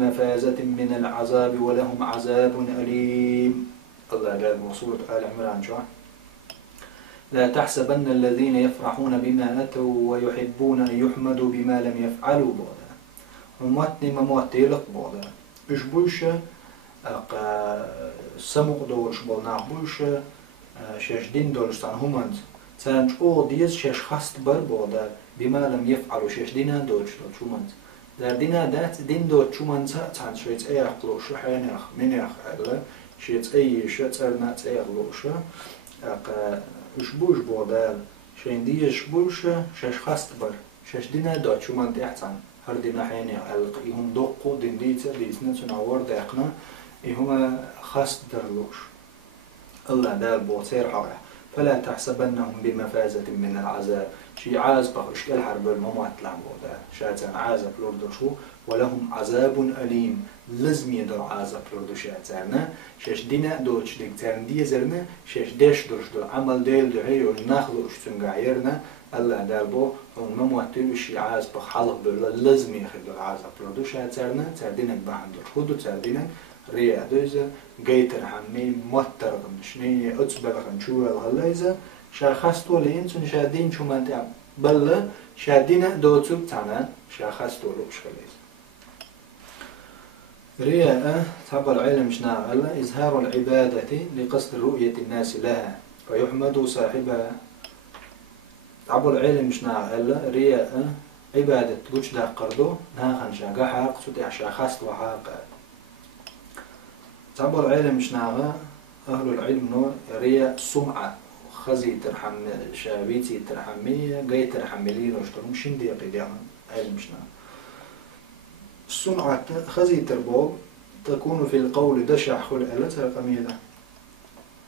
مفازة من العذاب ولهم عذاب أليم. الله قال سورة آل عمران شو لا تحسبن الذين يفرحون بما أتوا ويحبون أن يحمدوا بما لم يفعلوا بودا وموتني مموتي لك بودا إيش بوشة سمق دولش بولنا بوشة شش دين دولش تان همانت تانج أو ديز شش خست بر بودا بما لم يفعلوا شش دينا دولش همانت در دینا دات دین دو چومان تان شیت ایق لوشه حینخ منخ علا شیت ایش ترنات ایق لوشه اش بوش بودال شین دیش بوشه شش خست بر شش دینا دو چومان تحتان هر دینا حینه الق ایهم دقو دین دیتر دیسنا تناور دقنا ایهم خست در لوش الله دال بوتير حوله فلا تحسبنهم بمفازة من العذاب شي عازب إشكال الحرب الموت لعبودا شاتان عازب لوردو شو ولهم عذاب أليم لازم يدر عازب لوردو شاتانا شاش دينا دوش ديكتان دي زرنا شاش ديش دوش دو عمل ديل دو هيو ناخلو اشتن قايرنا الله دالبو هون مموتلو شي عازب حلق بولا لازم يخدو عازب لوردو شاتانا تردينك بحندو خودو تردينك ريا دوزا قيتر حمي موتر غنشني أتبر غنشوه الغلايزة شاخستو لينسون شادين شو منتع بل شادينا دوتو تانا شاخستو لوش خليز رياء تعبر العلم شنا الله إظهار العبادة لقصد رؤية الناس لها ويحمد صاحبها تعبر العلم شنا الله رياء عبادة قوش دا قردو ناخن شاقا حاق سوتي شاخست وحاق تعبر العلم شنا أهل العلم نور رياء سمعة خزي ترحم شابيتي ترحمية جاي ترحملين واشترون شندي قدام علم شنا الصنعة خزي تربو تكون في القول دشع خل ألت رقمية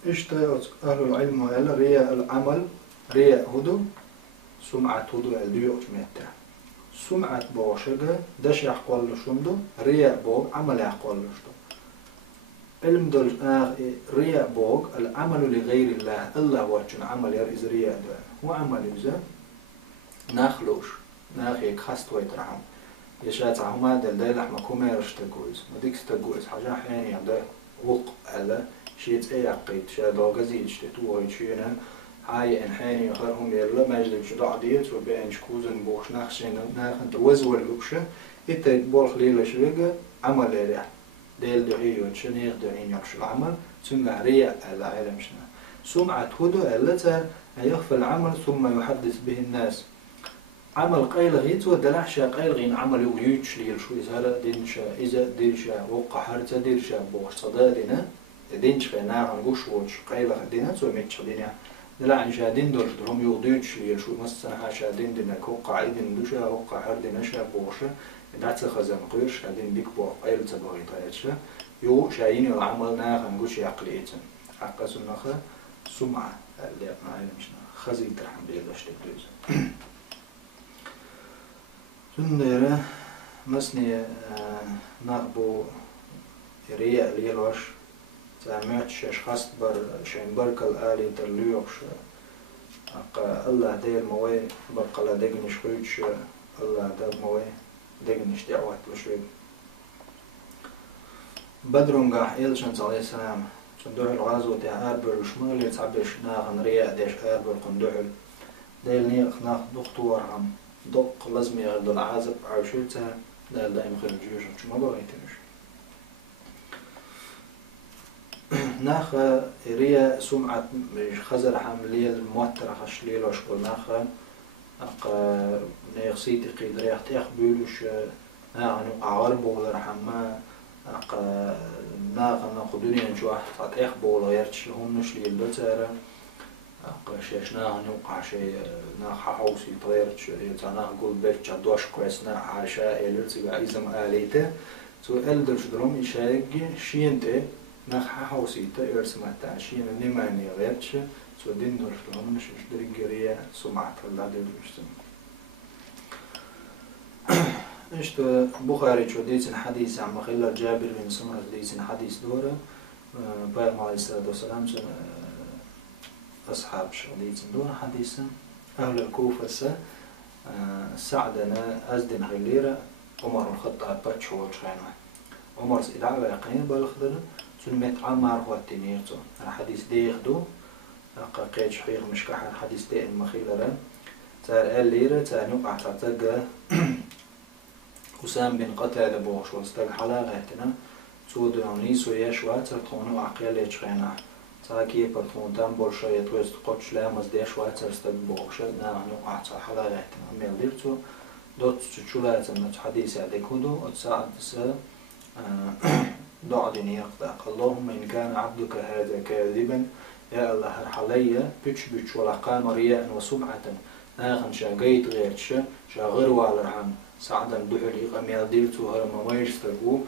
إيش أهل العلم وأهل رياء العمل رياء هدو سمعة هدو الديوت متى سمعة بوشجة دشع قول شندو رياء بو عمل قول شندو علم دول رياء بوغ العمل لغير الله الله وجن عمل يرز رياء ده وعمل يزا ناخلوش ناخيك خست ويترحم يشات عهما دل لحما كوميرش تجوز مديك تجوز حاجة حين يعدا وق على شيت أي عقيد شاد لوجزيد شتوه يشينا هاي إن حين يخرهم يلا ما يجلب شو دعديت وبين شكوزن بوش ناخشين ناخن توزور لوشه يتبول خليل شوية عمل يريح ديل دعيه وشنيغ دعين يقش العمل ثم رياء العالم شنا سمعة هدو التي يخفى العمل ثم يحدث به الناس عمل قيل غيت ودلعشا قيل غين عمل يويتش ليل شو إذا دينشا إذا ديرشا وقع حرتا ديرشا بوش صدادنا دينش غينا غنقوش وش قيل غدينا تو ميتش دينا دلعنشا دين درش درهم يوضيتش ليل شو مثلا هاشا دين دينا كوقع إذن دوشا وقع حردنا شا بوشا دعت خزان قيرش هادين بيك بو قيل تبغي طايتشا يو شايين العمل ناخ نقولش عقليتن حق سنخه سمعة اللي معايا مشنا خزي ترحم بيداش تكدوز سندرة مسني نقبو رياء ليلوش تعمتش أشخاص بر شين بركل آلي ترليوش الله دير موي برقلا دقنش خويتش الله داب موي دقنش دعوات بشوي بدرون قاح إلشان عليه السلام صندوق الغازو تاع أربر وشمال يتعبش ناخن رياء ديش أربر قندوحل ديل نيخ ناخ دكتور هم دق لازم يغلد العازب عوشلتها ديل دايم خير الجيوش وشما بغيتنش ناخ رياء سمعة خزر حملية الموترة خش ليل وشقل ناخ نيخ سيتي قيد رياح تيخ بيولوش ناخ عغرب وغلر حما ناقا ناقدوني نشوح فات إخ بولا يرتش هم نشلي اللتارة شيش ناقا نوقع شي ناقا حوسي طيرتش يتانا قول بيرتش دوش كويس ناقا عشاء إلرتي بعيزم آليته تو إلدرش دروم إشاقي شينتي ناقا حوسي تيرسمتا شين نماني غيرتش تو دين درش دروم نشش دريقرية سمعت الله ديرشتن إشت بخاري شو ديتن حديث عن مخيلة جابر بن سمرة ديتن حديث دورة بايم عليه الصلاة والسلام أصحاب شو ديتن دورة حديثا أهل الكوفة سعدنا أزدن غليرة عمر الخطاب باتشو وشينا عمر سيدع ويقين بالخدنا سنمت عمار واتنيرتو الحديث دي يخدو قيد شحيق مشكح الحديث دي المخيلة تار الليرة تار نقع تعتقى حسام بن قتادة بوش واستق حلاغتنا سود نيسو يشوا ترتونو عقيل يشغينا تاكي برتون تام بولشاية توست قوتش لامز ديش واتر استق بوش نا نقع حلاغتنا ميل ديرتو دوت تشولا تمت حديث عدكودو وتساعد تسا دعدني يقطع اللهم إن كان عبدك هذا كاذبا يا الله هرحليا بيتش ولا قام رياء وسمعة ناغن شاقيت غيرتش شاغر والرحم سعدا دحلي قميال ديرتو هرما ميرستقو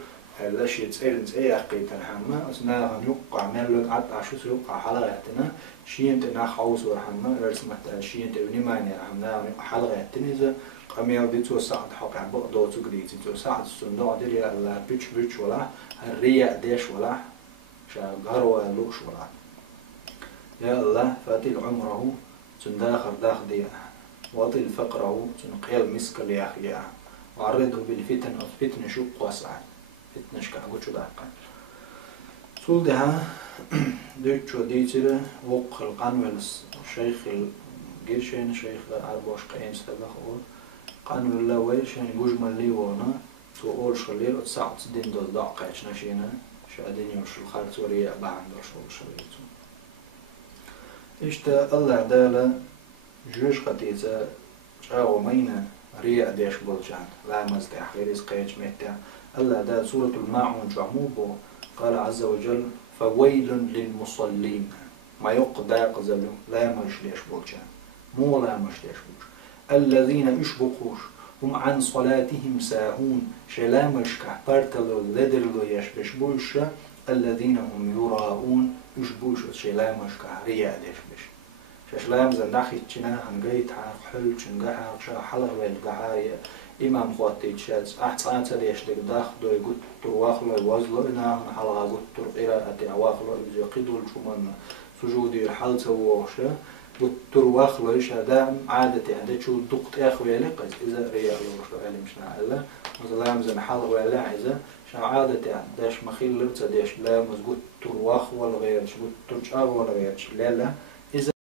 هلا شي تسيرن اي اقيت الحما ناغن يقع ملك عطع شو يقع حلقتنا شي انت نا خوص ورحمة رسمت شي انت ابن ماني رحم ناغن يقع حلقتنا إذا قميال ديرتو سعد حقع بقدو تقريتو سعد الصندوق دير يا الله بيتش ولا الرياء ديش ولا شاغر والوش ولا يا الله فاتل عمره تنداخر داخ ديا واطل فقره تنقيل مسك لياخيا وعرضه بالفتن أو فتن شق واسع فتن شكا قوتشو داقا سولدها دوتشو ديتر وق القانون الشيخ الجيشين شيخ عربوش قيم ستبخور قانون الله ويشين يجمل لي وانا تقول شليل وتساعد دين دول داقا نشينا شادين يوش الخالت ورياء بعد شغل شليتو إشتا الله دالا جوش قتيزا جاو مينا رياء ديش بولجان لا مزد أخيريس قيج ميتا الله دا سورة الماعون جعموبو قال عز وجل فويل للمصلين ما يقضى قزلو لا مش ليش بولجان مو لا مش ليش بولج الذين اشبقوش هم عن صلاتهم ساهون شلامش كحبرتلو لدرلو يشبش بولشا الذين هم يراؤون يشبوش شلامش كرياء ديش بش شلام زندخي تشنا هنجيت حل تشنجح شا حلا والجحاية إمام خواتي تشات أحسن تليش دك داخ دو يقول ترواخلو يوازلو إنا حلا قلت ترقيرة أواخلو إذا قدول شومان سجودي الحل سووشة قلت ترواخلو إيش هذا عادة هذا شو دقت أخوي لقيت إذا رياء لو شو علم شنا إلا وزلام زن حلا ولا إذا عادة داش مخيل لرتديش لا مزقوط ترواخ ولا غيرش قلت ترجع ولا غيرش لا